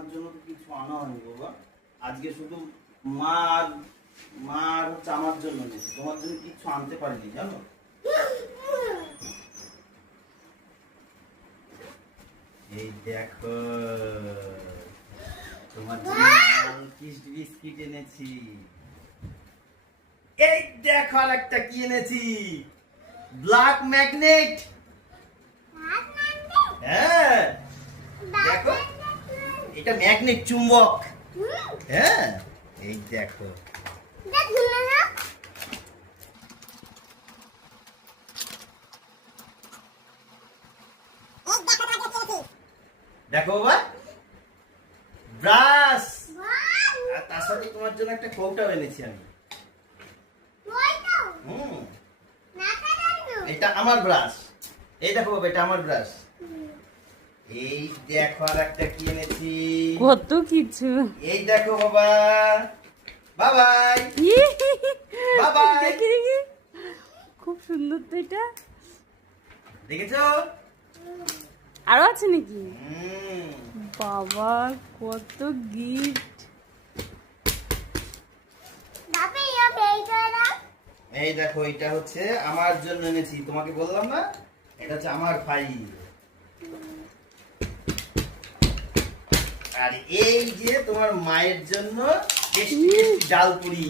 আমার জন্য তো কিছু আনা হয়নি বাবা। আজকে শুধু মা আর হচ্ছে আমার জন্য নিয়েছি, তোমার জন্য কিছু আনতে পারিনি জানো। এই দেখো তোমার জন্য কিস্ট বিস্কিট এনেছি। এই দেখো আর একটা কি এনেছি, ব্ল্যাক ম্যাগনেট। হ্যাঁ দেখো, এটা ম্যাগনেট, চুম্বক। হ্যাঁ এই দেখো, দেখো বাবা, ব্রাশ। আর তার সাথে তোমার জন্য একটা কৌটাও এনেছি আমি। এটা আমার ব্রাশ। এই দেখো বাবা, এটা আমার ব্রাশ। এই দেখো আর একটা কি এনেছি, কত কিছু। এই দেখো বাবা, বাবাই বাবাই। দেখি দেখি, খুব সুন্দর তো এটা। দেখেছো? আরো আছে নাকি? হুম। বাবা কত গিফট। এই দেখো, এটা হচ্ছে আমার জন্য এনেছি, তোমাকে বললাম না, এটা হচ্ছে আমার ফাইল। আর এই যে তোমার মায়ের জন্য টেস্টি টেস্টি ডাল পুরি।